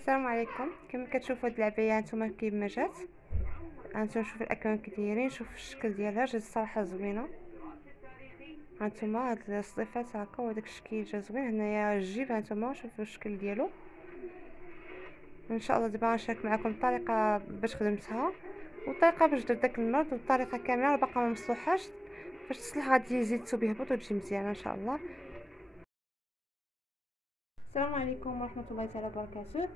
السلام عليكم. كما كتشوفوا هاد العبايه هانتوما كيف ما جات. هانتوما شوفوا الاكوان كي دايرين، شوف الشكل ديالها جات الصراحه زوينه. هانتوما هاد الصفات هكا وهداك الشكل جا زوين. هنايا الجيب هانتوما شوفوا الشكل ديالو. ان شاء الله دابا غنشارك معكم الطريقه باش خدمتها والطريقه باش درت داك المرض والطريقه كامله باقا ما مصلوحاش. فاش تصلح غادي يزيد الثوب يهبط وتجي مزيانه ان شاء الله. السلام عليكم ورحمه الله تعالى وبركاته.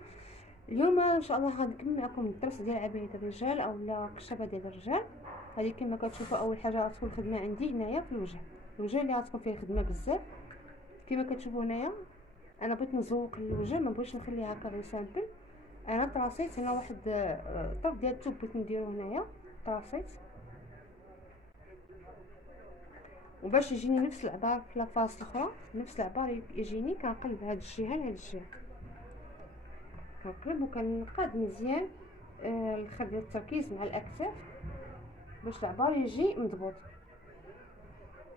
اليوم ان شاء الله غنكمل معكم الدرس ديال عبايه الرجال اولا قشابه ديال الرجال. هذه كما كتشوفوا اول حاجه غتكون الخدمه عندي هنايا في الوجه اللي غتكون فيه الخدمه بزاف. كما كتشوفوا هنايا انا بغيت نزوق الوجه، ما بغيتش نخليها هكا غير سامبل. انا طراسيت هنا واحد طرف ديال الثوب بغيت نديرو هنايا طراسيت، وباش يجيني نفس العبار في لافاس الاخرى نفس العبار يجيني كنقلب هاد الجهه لهاد الجهه، كنقلب وكنقاد مزيان الخد ديال التركيز مع الاكتاف باش العبار يجي مضبوط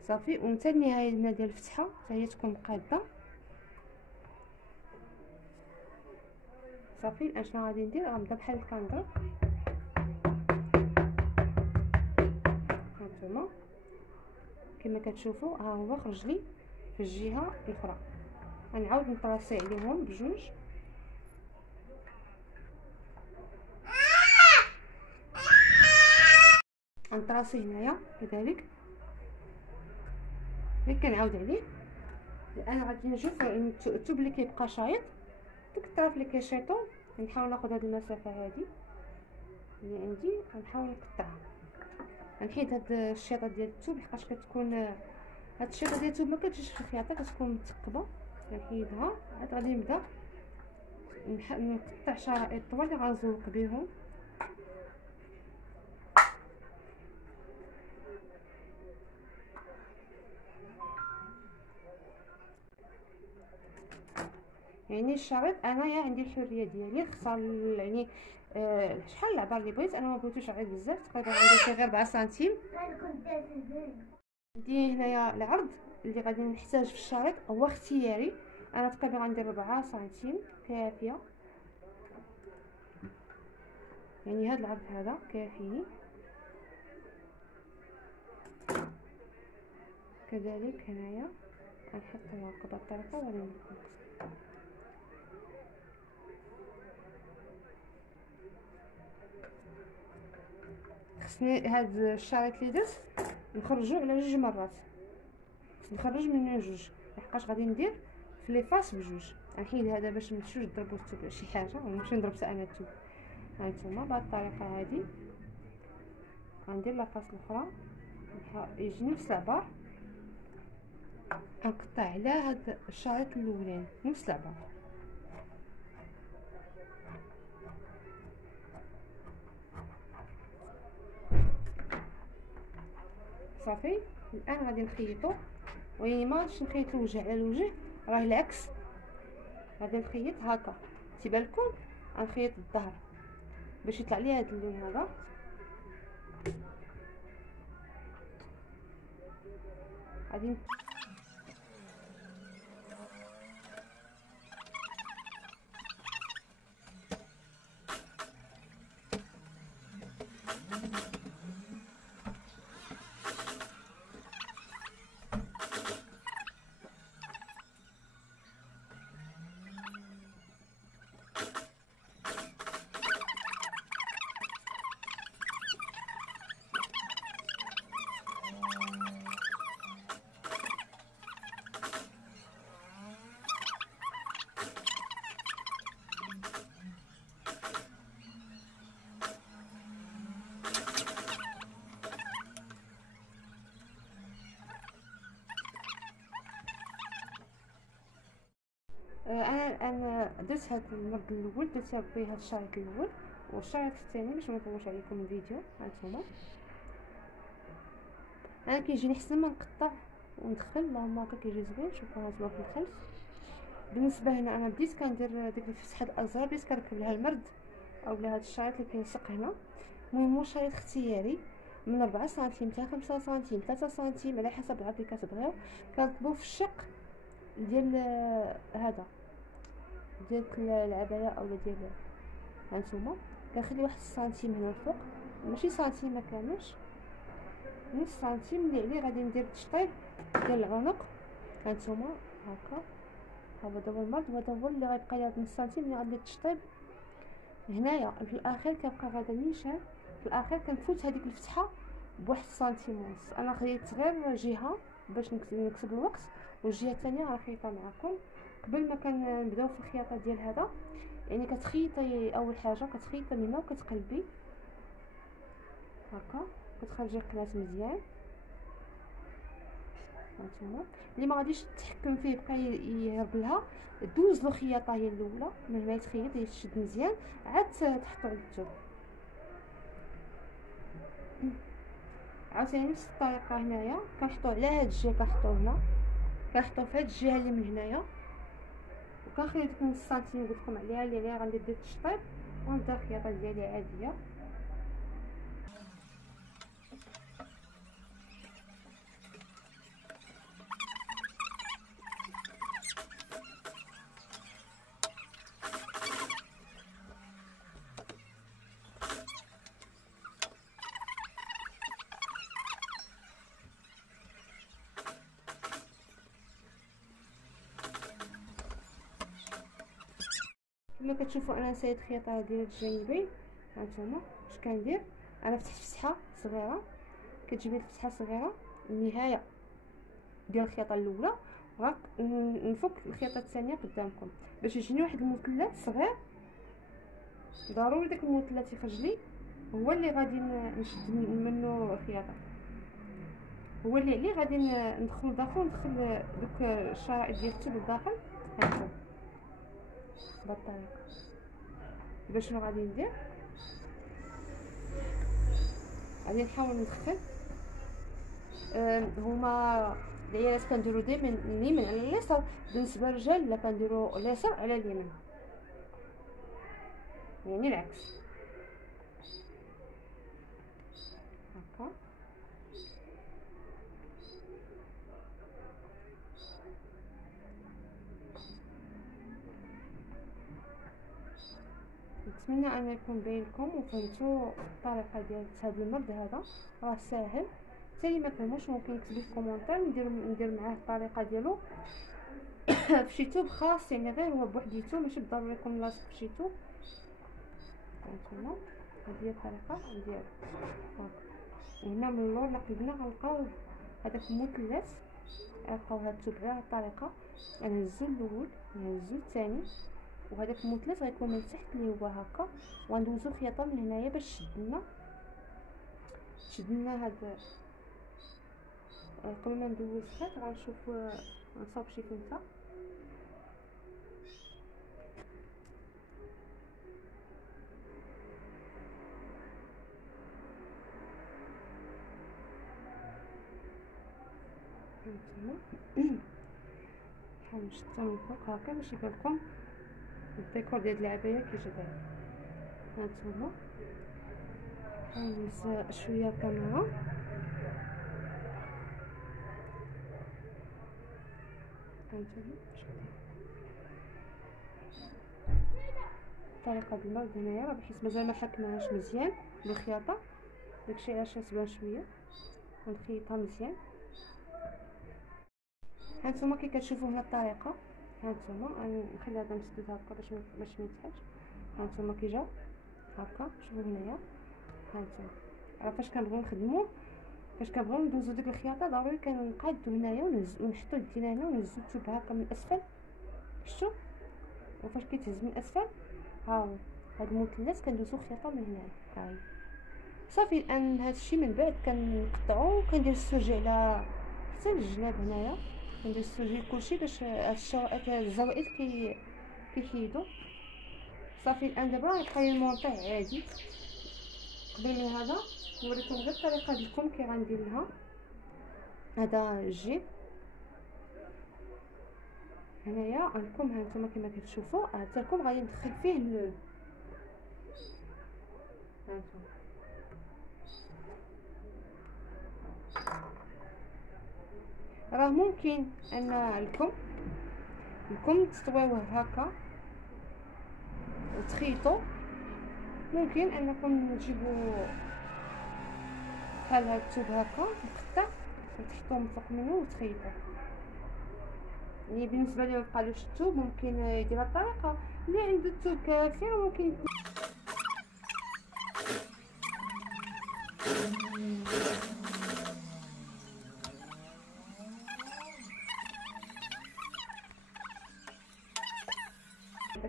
صافي. ومتى النهايه ديال الفتحه حتى هي تكون مقاده صافي. الان شنو غادي ندير؟ غنبدا بحال كنضرب هانتوما كما كتشوفوا ها هو خرج لي في الجهه الاخرى. غنعاود نطراسي عليهم بجوج، غنطراسي هنايا كذلك غير كنعاود عليه. الان غادي نشوف الثوب اللي كيبقى شايط ديك الطرف اللي كيشيطو نحاول ناخذ هذه المسافه هذه اللي عندي غنحاول نقطعها. غنحيد هاد الشيطه ديال الثوب لحقاش كتكون هاد الشيطه ديال الثوب ما كتجيش في الخياطه كتكون مثقبه. غنحيدها عاد غادي نبدا نقطع شرائط طوال اللي غنزوق بهم. يعني الشريط انايا عندي الحريه ديالي نختار يعني شحال العبار اللي بغيت. انا ما بغيتوش عريض بزاف، تقريبا عندي غير 4 سنتيم. عندي هنايا العرض اللي غادي نحتاج في الشريط هو اختياري، انا تقريبا غندير 4 سنتيم كافيه. يعني هذا العرض هذا كافيني. كذلك هنايا غنحط بهذه الطريقه وغادي نقص. خصني هاد الشريط اللي درت نخرجو على 2 مرات، نخرج منه 2 لحقاش غادي ندير في لي فاس بجوج. غنحيد هذا باش متمشيوش تضربوا الثوب شي حاجه ونمشي نضرب حتى انا الثوب. هانتوما بهاد الطريقه هادي غندير لافاس الاخرى يجي نفس العبار، غنقطع على هاد الشريط الاولاني نفس العبار صافي. الان غادي نخيطو، ويعني ما غاديش نخيط الوجه على الوجه، راه العكس غادي نخيط هكا تيبان لكم. غنخيط الظهر باش يطلع لي هذا اللون هذا. غادي انا درت هاد المرد الاول، درت به هاد الشريط الاول والشريط الثاني باش ما نطولش عليكم الفيديو. هانتوما انا كيجيني حسن ما نقطع وندخل اللهم هكا كيجي زوين. شوفوا هانتوما في الخلف. بالنسبه هنا انا بديت كندير ديك الفتحه الازرار، بديت كنركب لها المرد اولا هاد الشريط اللي كيلصق هنا. المهم هو شريط اختياري من 4 سنتيم حتى 5 سنتيم 3 سنتيم على حسب العرض اللي كتبغيو. كنطبو في الشق ديال هذا ديال العبايه اولا ديال هانتوما. كنخلي واحد السنتيم هنا الفوق، ماشي سنتيمه كاملش، نص سنتيم اللي عليه غادي ندير التشطيب ديال العنق. هانتوما هكا، ها هو دابا المرض، وهذا هو اللي غيبقى لي هاد نص سنتيم اللي غندير التشطيب هنايا. في الاخير كيبقى غدا نيشان، في الاخير كنفوت هذيك الفتحه بواحد سنتيم ونص. انا خديت غير جهه باش نكسب الوقت، والجهه الثانيه راه خيطه معكم. قبل ما كنبداو في الخياطه ديال هذا، يعني كتخيطي اول حاجه كتخيطي منها وكتقلبي هكا، كتخرجي القنات مزيان. هانتوما اللي ما غاديش تحكم فيه بقى يهرب لها، دوز له خياطه هي الاولى من ما يتخيط يشد مزيان، عاد تحطو على الثوب. عاوتاني نفس الطريقه هنايا كنحطو على هاد الجهه، كنحطو هنا، كنحطو في هاد الجهه اللي من هنايا، وكنخلي ديك نص سنتيم اللي قلتلكم عليها اللي غندير التشطيب، ونبدا الخياطه ديالي عاديه. كما كتشوفوا انا نسيت الخياطه ديال الجانبين. هانتوما اش كندير، انا فتحت فتحه صغيره، كتجيبي الفتحه صغيره النهايه ديال الخياطه الاولى، وراك نفك الخياطه الثانيه قدامكم باش يجيني واحد المثلث صغير. ضروري داك المثلث يخرج لي، هو اللي غادي نشد منه الخياطه، هو اللي غادي ندخل داخل، ندخل دوك الشرائط ديال الثوب لداخل. هانتوما بهاد الطريقه. باش شنو غادي ندير، غادي نحاول ندخل هما العيالات كنديروا ديما من اليمين على اليسار، بالنسبه للرجال لا كنديروا اليسار على اليمين، يعني العكس هكا. نتمنى ان يكون باين لكم وفهمتوا الطريقه ديال هذا المرض. هذا راه ساهل، حتى ما فهموش ممكن يكتب في كومونتير ندير معاه الطريقه ديالو في شي توب خاص، يعني غير هو بوحديتو، ماشي بالضروري يكون لاصق في شي توب. هانتوما هذه هي الطريقه ندير هكا. هنا من اللور لقلبنا غنلقاو هذاك المثلث، غنلقاو هاد التوب على هاد الطريقه، غنهزو الاول نهزو الثاني، وهذاك المثلث غيكون من تحت اللي هو هكا، وغندوزو خياطه من هنايا باش تشدلنا هاد. قبل ما ندوز خيط غنشوف نصاوب شي فلته. هانتوما نحاول نشدها من فوق هكا باش يبان لكم الديكور ديال العبايه كي جا. هانتوما نحاول شويه الكاميرا. هانتوما الطريقه ديال المرض هنايا راه بحيث مازال ما حكمناهاش مزيان بالخياطه، داكشي علاش كتبان شويه، ونخيطها مزيان. هانتوما كي كتشوفوا هنا الطريقه، هانتوما نخلي هذا مسدود هكا باش ما يتحلش. هانتوما كي جا هكا، شوفوا هنايا. هانتوما راه فاش كنبغيو نخدمو، فاش كنبغيو ندوزو ديك الخياطه ضروري كنقادو هنايا ونحطو يدينا هنا ونهزو الثوب هكا من الاسفل، شفتوا؟ وفاش كيتهز من الاسفل ها هو هاد المثلث كندوزو خياطه من هنايا. هاي صافي. الان هادشي من بعد كنقطعو وكندير السوجي على حتى الجناب هنايا، كندير السوجي كلشي باش هاد الشرائط الزوائد كيحيدو. صافي الان دابا غيبقى لي المونطاج عادي. قبل من هذا نوريكم غير الطريقه ديالكم كي غندير لها. هذا الجيب هنايا عندكم، هانتوما كما كتشوفوا حتى لكم غادي ندخل فيه اللون. هانتوما راه ممكن ان الكم تطويوه هكا تخيطوا ممكن انكم تجيبوا بحال هاد الثوب هكا مقطع وتحطوه من فوق منه وتخيطوا. يعني بالنسبه لي مبقالوش الثوب ممكن يدير هاد الطريقه. اللي عنده الثوب كافي ممكن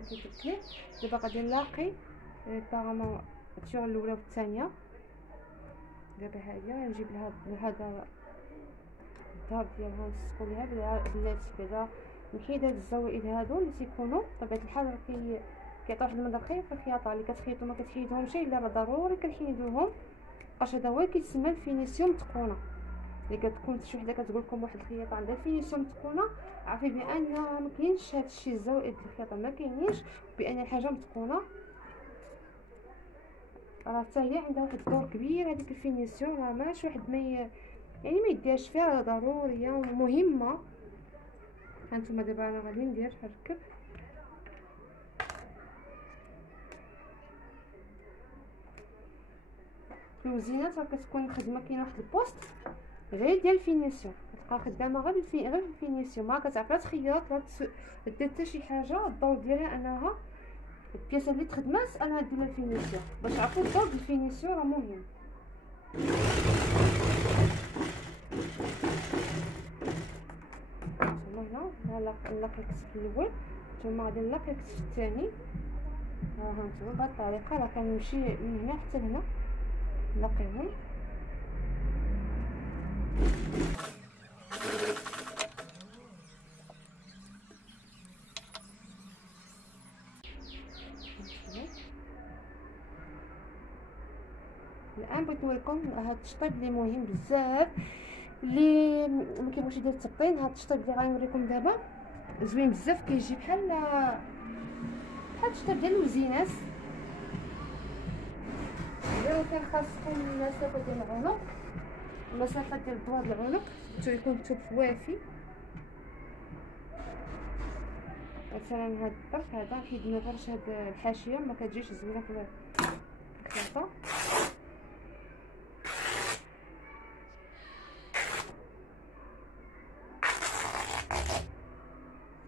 كيتبكلي. دابا غادي نلاقي البارامون الكتور الاولى والثانيه. دابا هادي غنجيب لها هذا الظهر ديالها نسقو ليها بلاتي بعدا نحيد هاد الزوائد هادو اللي تيكونوا بطبيعه الحال كيعطيو واحد المنظر خايب في الخياطه. اللي كتخيطوا ما كتحيدهمش الا راه ضروري كنحيدوهم باش هذا هو كيتسمى الفينيسيون متقونه. اللي كتكون شي وحده كتقول لكم واحد الخياطه عندها فينيسيون متقونه عارفين بان ما كاينش هذا الشيء. الزوائد ديال الخياطه ما كاينينش بان الحاجه متقونه راه حتى هي عندها واحد الدور كبير. هذيك الفينيسيون راه ماشي واحد يعني ما يديرش فيها، ضروريه ومهمه. هانتوما دابا انا غادي ندير نركب الوزينات. راه كتكون خدمه كاين واحد البوست غير ديال الفينيسيون، كتبقى خدامه غير الفينيسيون. ما كتعرف لا تخيط لا دير حتى شي حاجه. الدور ديالها انها البياسه اللي تخدمات انا ندير لها الفينيسيون باش تعرفوا الدور ديال الفينيسيون راه مهم. هنا نلاقي الكتف الاول ثم غادي نلاقي الكتف الثاني. ها هانتوما بهاد الطريقه راه كنمشي من هنا حتى لهنا نلاقيهم. الان بغيت نوريكم هاد الشطيب اللي مهم بزاف اللي ما كيبغيش يدير التبطين. هاد الشطيب اللي غنوريكم دابا زوين بزاف، كيجي بحال الشطيب ديال الوزينات. غير كان خاصكم المسافه ديال العنق، المسافه ديال الدوار ديال العنق يكون الثوب وافي. مثلا هاد الطرف هذا حيد ما غيرش هاد الحاشيه ما كتجيش زوينه في الخياطه.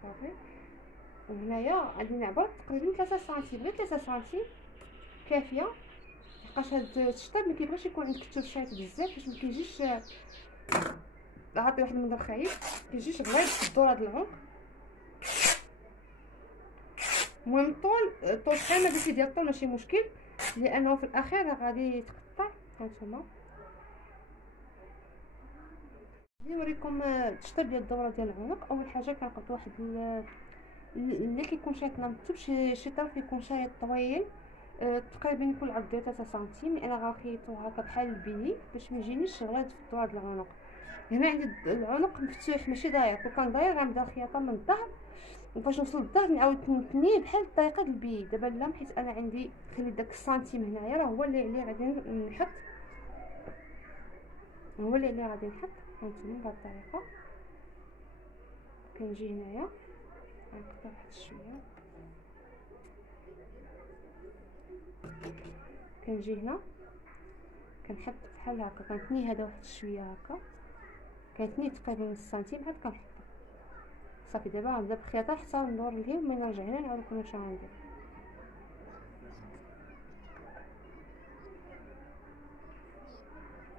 صافي. وهنايا غادي نعبر تقريبا 3 سنتيم، غير 3 سنتيم كافيه. لحقاش هاد الشطيب ما كيبغيش يكون عندك الثوب شايط بزاف باش ما كيجيش عاطي واحد المنظر خايب، كيجيش غليظ في الدور هاد العنق. المهم الطول خير ما ديتي ديال الطول ماشي مشكل، لانه في الاخير غادي يتقطع. هانتوما غادي نوريكم التشطيب ديال الدوره ديال العنق. اول حاجه كنقط واحد اللي كيكون شايط ما مكتوبش شي طرف يكون شايط طويل تقريبا يكون العرض ديال 3 سنتيم. انا غنخيطو هكا بحال البيني باش ما يجينيش غليظ في الدور ديال العنق. هنا عندي العنق مفتوح ماشي داير، كون كان داير غنبدا الخياطه من الظهر وفاش نوصل للظهر نعاود نتنيه بحال الطريقه ديال البي. دابا لا، حيت انا عندي خليت داك السنتيم هنايا راه هو اللي غادي نحط، هو اللي غادي نحط. هانتوما بهاد الطريقه كنجي هنايا غنقطع واحد شويه، كنجي هنا كنحط بحال هكا، كنتني هذا واحد شويه هكا، كنتني تقريبا نص سنتيم عاد كنحط. صافي. دابا غنبدا بالخياطه حتى ندور ليه ومن نرجع هنا نعاود لكم واش غندير.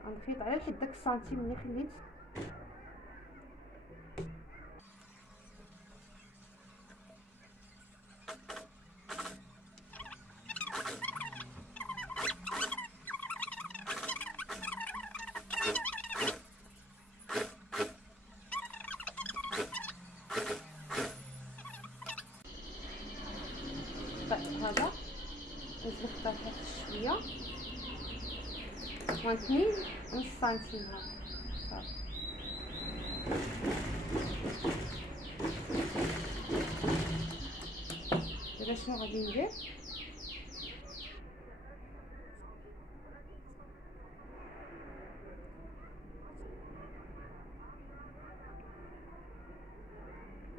غنخيط على حد داك السنتيم اللي خليت. هذا نزيد نختار واحد شويه ونتني نص سنتيم هكا. دابا شنو غادي ندير؟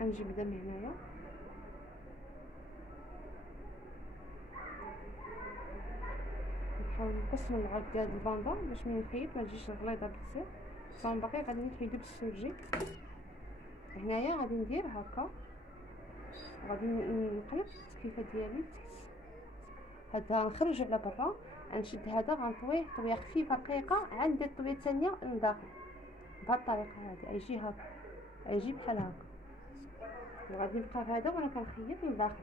غنجيب دم هنايا نحاول نقص من العرض ديال الباندا باش ملي نخيط ما تجيش غليظه بزاف. صون باقي غادي نحيدو بالسورجي. هنايا غادي ندير هكا وغادي نقلب التكيفه ديالي لتحت. هذا نخرجو على برا، غنشد هذا غنطويه طويه خفيفه رقيقه، عاد ندير الطويه الثانيه لداخل بهذه الطريقه. هذه غيجي هكا، غيجي بحال هكا، وغادي نبقى بهذا وانا كنخيط لداخل.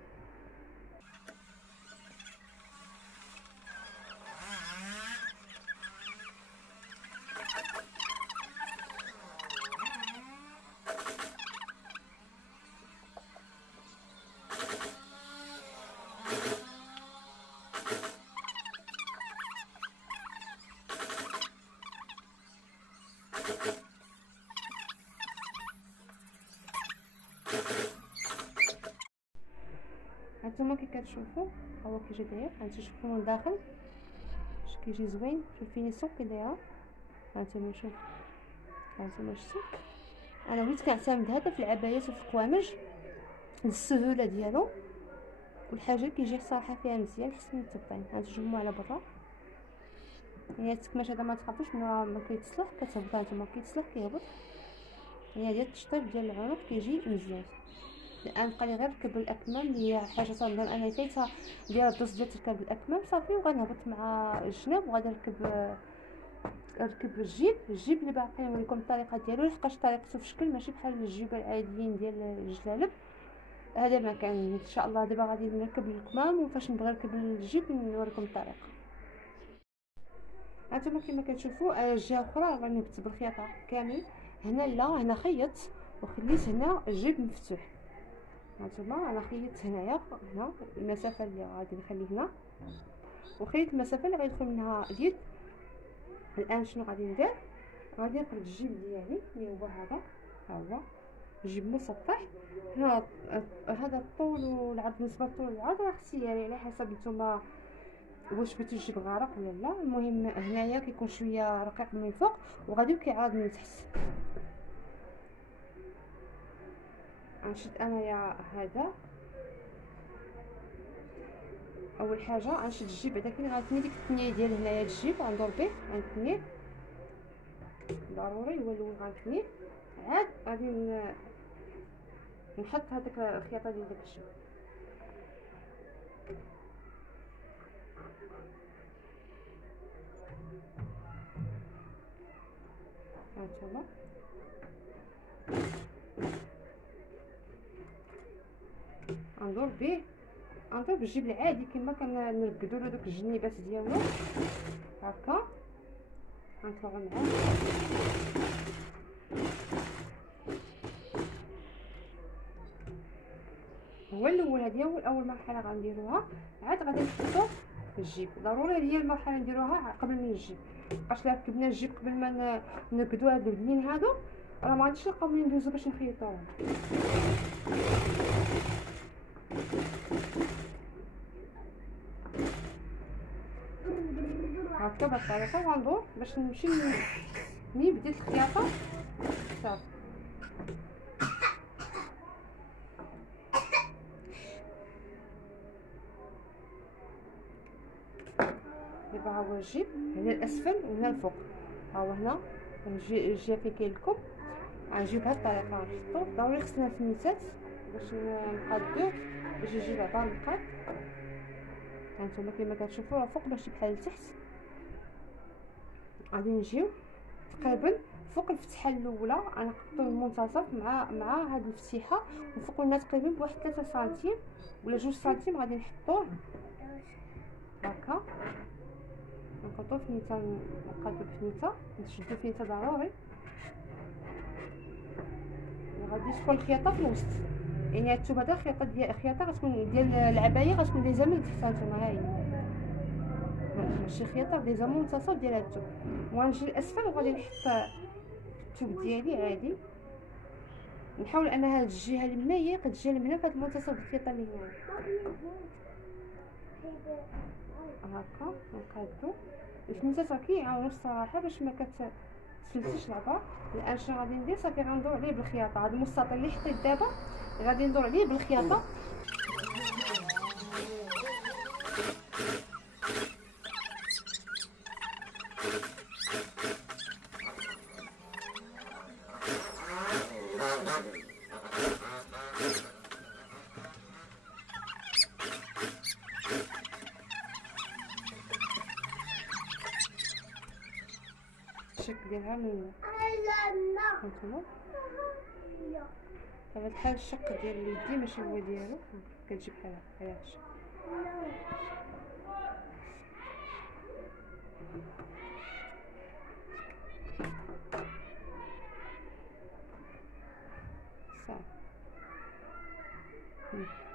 هانتوما كي كتشوفوا هو كيجي داير، غنشوفوا من الداخل واش كيجي زوين في الفينيسيون كي دايره. هانتوما شوف، هانتوما شفتوا انا وليت كنعتمد هذا في العبايات وفي القوامج للسهوله ديالو، والحاجه كيجي صراحه فيها مزيان حسن التبطين. غنجمعوا على برا، يعني التكماش هذا ما تخافوش منه، ما كيتصلح كتهبط. هانتوما كيتصلح كيهبط، يعني ديال التشطيب ديال العنق كيجي مزيان. الان بقى لي غير نركب الاكمام اللي هي حاجه تنظن انا فايته ديال الدوز ديال تركب الاكمام صافي، وغنهبط مع الجناب وغادي نركب الجيب اللي باقي نوريكم الطريقه ديالو، لحقاش طريقته في شكل ماشي بحال الجيوب العاديين ديال الجلالب. هذا ما كان ان شاء الله دابا غادي نركب الكمام، وفاش نبغي نركب الجيب نوريكم الطريقه. هانتوما كما كتشوفوا الجهه الاخرى راني كتب الخياطه كامل. هنا لا، هنا خيط وخليت هنا الجيب مفتوح. هانتوما انا خيطت هنايا، هنا المسافه اللي غادي نخلي هنا، وخيط المسافه اللي غيدخل منها اليد. الان شنو غادي ندير؟ غادي نخرج الجيب ديالي اللي هو هذا، ها هو جيب مسطح. هذا الطول والعرض، بالنسبه للطول والعرض راه اختياري على حسب نتوما واش بغيتو الجيب غارق ولا لا. المهم هنايا كيكون شويه رقيق من الفوق وغادي كيعرض من تحت. غنشد انايا هذا اول حاجه، غنشد الجيب بعدا كي غنتني ديك الثنيه ديال هنايا الجيب غندور به، غنتنيه ضروري هو الاول غنتنيه، عاد غادي نحط هذيك الخياطه ديال داك الجيب. هانتوما غندور به، غندور بالجيب العادي كما كنرقدوا له دوك الجنيبات ديالو هكا. غنطلعوا معاه هو الاول، هذه هو اول مرحله غنديروها. عاد غادي نحطو في الجيب، ضروري هي المرحله نديروها قبل من الجيب، باش لا ركبنا الجيب قبل ما نرقدو هاد البنين هادو راه ما غاديش نلقاو منين ندوزو باش نخيطوهم. هكا بهاد الطريقه غندور باش نمشي ملي بديت الخياطه صافي. دابا ها هو الجيب هنا الاسفل وهنا الفوق، ها هو هنا الجهه فين كاين الكم. غنجيو بهاد الطريقه نحطو، ضروري خصنا الفنيسات باش نقادوه باش يجي العظام مقاد. هانتوما كما كتشوفوا راه فوق ماشي بحال لتحت. غادي نجيو تقريبا فوق الفتحه الاولى غنحطو المنتصف مع هاد الفتيحه، وفوق لنا تقريبا بواحد 3 سنتيم ولا 2 سنتيم غادي نحطوه هكا. نحطو فنيته، نقادو بفنيته، نشدو فنيته ضروري، وغادي تكون الخياطه في الوسط. يعني هاد الثوب هذا خياطه غتكون ديال العبايه غتكون دايزه من تحت. هانتوما ها هي ماشي خياطه دايزه من المنتصف ديال هاد الثوب، وغنجي للاسفل وغادي نحط الثوب ديالي عادي. نحاول ان هاد الجهه اللي هي قد تجي من هنا في هاد المنتصف ديال الخياطه اللي هنا هكا. نقادو الفنيتات راه كيعاونوا الصراحه باش ما كتفلتش العبار. الان شنو غادي ندير؟ صافي غندور عليه بالخياطه. هاد المستطيل اللي حطيت دابا غادي ندور عليه بالخياطه. ديرها من هانتوما. دابا بحال الشق ديال اليدي ماشي هو ديالو، كتجي بحال هادشي. صافي.